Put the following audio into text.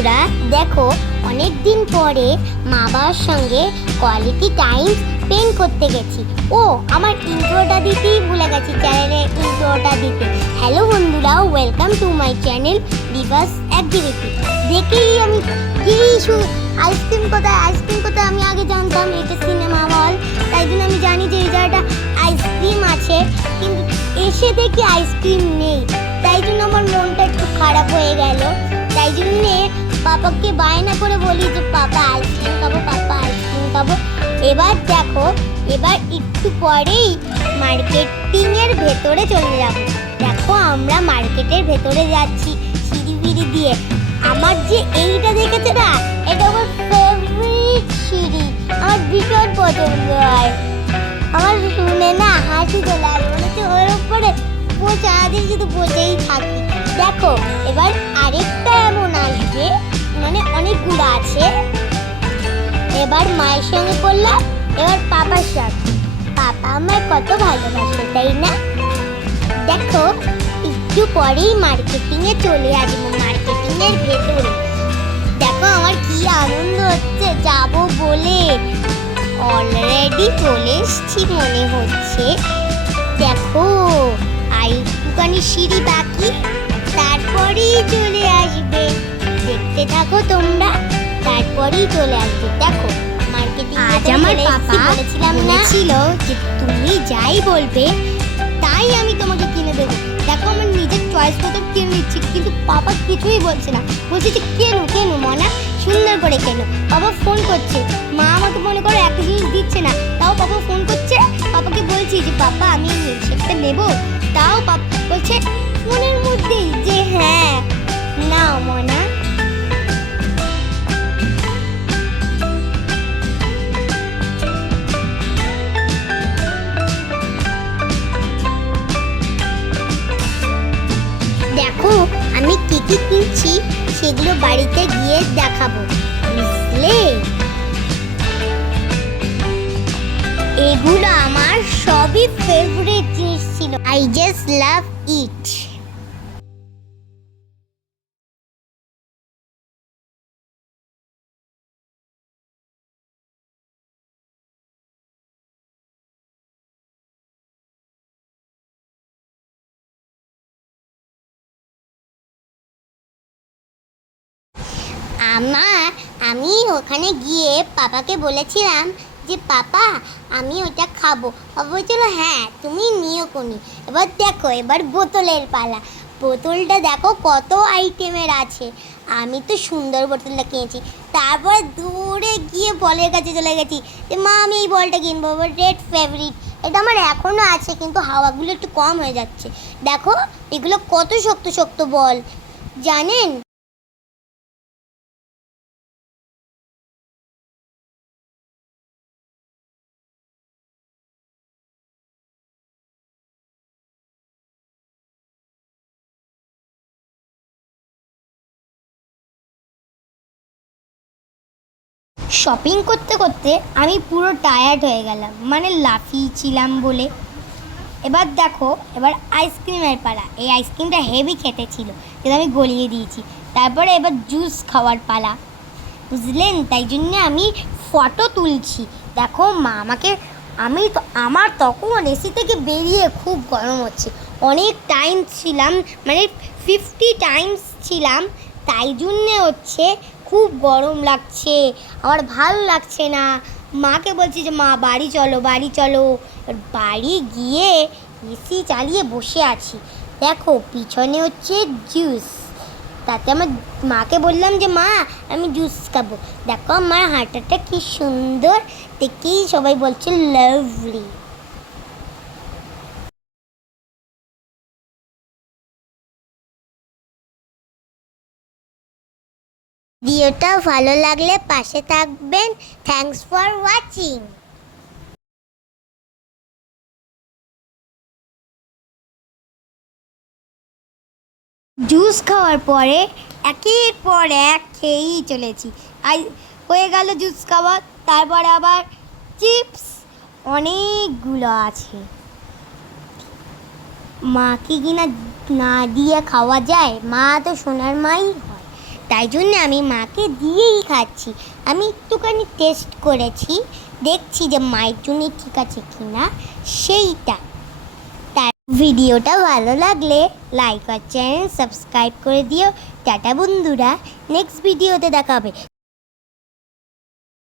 বন্ধুরা, দেখো অনেক দিন পরে মা বাবার সঙ্গে কোয়ালিটি টাইম স্পেন্ড করতে গেছি। ও আমার ইন্ট্রোটা দিতেই ভুলে গেছি, চ্যানেলের ইন্ট্রোটা দিতে। হ্যালো বন্ধুরা, welcome to my channel reverse activity. দেখেই আমি আইসক্রিম কোথায় আমি আগে জানতাম এটা সিনেমা হল, তাই জন্য আমি জানি যে এই জায়গাটা আইসক্রিম আছে, কিন্তু এসে দেখি আইসক্রিম নেই। তাই জন্য আমার মনটা একটু খারাপ হয়ে গেল। তাই জন্যে পাপাকে বায়না করে বলি যে পাপা আইসক্রিম খাবো। এবার দেখো, এবার একটু পরেই মার্কেটিংয়ের ভেতরে চলে যাব। দেখো আমরা মার্কেটের ভেতরে যাচ্ছি সিঁড়ি দিয়ে। আমার যে এইটা দেখেছে না, এটা আমার ফেভারিট সিঁড়ি, আমার ভীষণ পছন্দ হয়। আমার শুনে না হাসি চলে আসে, মনে হচ্ছে ওর উপরে সারাদিন শুধু বসেই থাকি। দেখো এবার আরেকটা এমন আসবে, মানে অনেকগুলো আছে। এবার মায়ের সঙ্গে করলাম, এবার পাপার সাথে। পাপা আমায় কত ভালোবাসে, তাই না? দেখো একটু পরেই মার্কেটিংয়ে চলে আসবো, মার্কেটিংয়ের ভেতরে। দেখো আমার কি আনন্দ হচ্ছে যাব বলে। অলরেডি চলে এসছি মনে হচ্ছে। দেখো আর একটুখানি সিঁড়ি বাকি, তারপরেই চলে আসবে। দেখতে থাকো তোমরা, তারপরেই চলে আসবে। দেখো মার্কেটিং আজ আমার পাপা বলেছিলাম না ছিল যে তুমি যাই বলবে তাই আমি তোমাকে কিনে দেবো। দেখো আমার নিজের চয়েস মতো কিনে নিচ্ছি, কিন্তু পাপা কিছুই বলছে না। বলছে যে কেন মনা, সুন্দর করে কেন। বাবা ফোন করছে, মা আমাকে মনে করো একটা জিনিস দিচ্ছে না, তাও পাপা ফোন করছে। পাপাকে বলছি যে পাপা আমি সেটা নেবো, তাও পাপা বলছে ফোনের মধ্যেই যে হ্যাঁ নাও মনা। দেখো আমি কি কিনছি সেগুলো বাড়িতে গিয়ে দেখাবো, বুঝলে? এগুলো আমার সবই ফেভারিট জিনিস ছিল। আই জাস্ট লাভ ইট। আমি ওখানে গিয়ে পাপাকে বলেছিলাম যে পাপা আমি ওটা খাবো। পাপা বলছিল হ্যাঁ তুমি নিও কোনি। এবার দেখো এবার বোতলের পালা। বোতলটা দেখো কত আইটেমের আছে। আমি তো সুন্দর বোতলটা কিনেছি। তারপর দূরে গিয়ে বলের কাছে চলে গেছি যে মা আমি এই বলটা কিনবো, রেড ফেভারিট। এটা আমার এখনও আছে, কিন্তু হাওয়াগুলো একটু কম হয়ে যাচ্ছে। দেখো এগুলো কত শক্ত শক্ত বল, জানেন? শপিং করতে করতে আমি পুরো টায়ার্ড হয়ে গেলাম, মানে লাফিয়েছিলাম বলে। এবার দেখো এবার আইসক্রিমের পালা। এই আইসক্রিমটা হেভি খেতে ছিল, কিন্তু আমি গলিয়ে দিয়েছি। তারপরে এবার জুস খাওয়ার পালা, বুঝলেন? তাই জন্যে আমি ফটো তুলছি। দেখো মা আমাকে, আমার তখন এসি থেকে বেরিয়ে খুব গরম হচ্ছে। অনেক টাইম ছিলাম, মানে 50 টাইমস ছিলাম, তাই জন্যে হচ্ছে খুব গরম লাগছে, আমার ভালো লাগছে না। মাকে বলছি যে মা বাড়ি চলো। বাড়ি গিয়ে এসি চালিয়ে বসে আছি। দেখো পিছনে হচ্ছে জুস, তাতে আমার মাকে বললাম যে মা আমি জুস খাবো। দেখো আমার হাঁটাটা কি সুন্দর, দেখেই সবাই বলছে লাভলি। ভিডিওটা ভালো লাগলে পাশে থাকবেন। Thanks for watching. জুস খাওয়ার পরে একের পর এক খেয়েই চলেছি। হয়ে গেল জুস খাওয়া, তারপরে আবার চিপস অনেকগুলো আছে। মাকে কিনা না দিয়ে খাওয়া যায়? মা তো সোনার মাই হয়, তাই তাই জন্য আমি মাকে দিয়েই খাচ্ছি। আমি একটুখানি টেস্ট করেছি, দেখছি যে মায়ের জন্য ঠিক আছে কি না সেইটা। তার ভিডিওটা ভালো লাগলে লাইক আর চ্যানেল সাবস্ক্রাইব করে দিও। টাটা বন্ধুরা, নেক্সট ভিডিওতে দেখা হবে।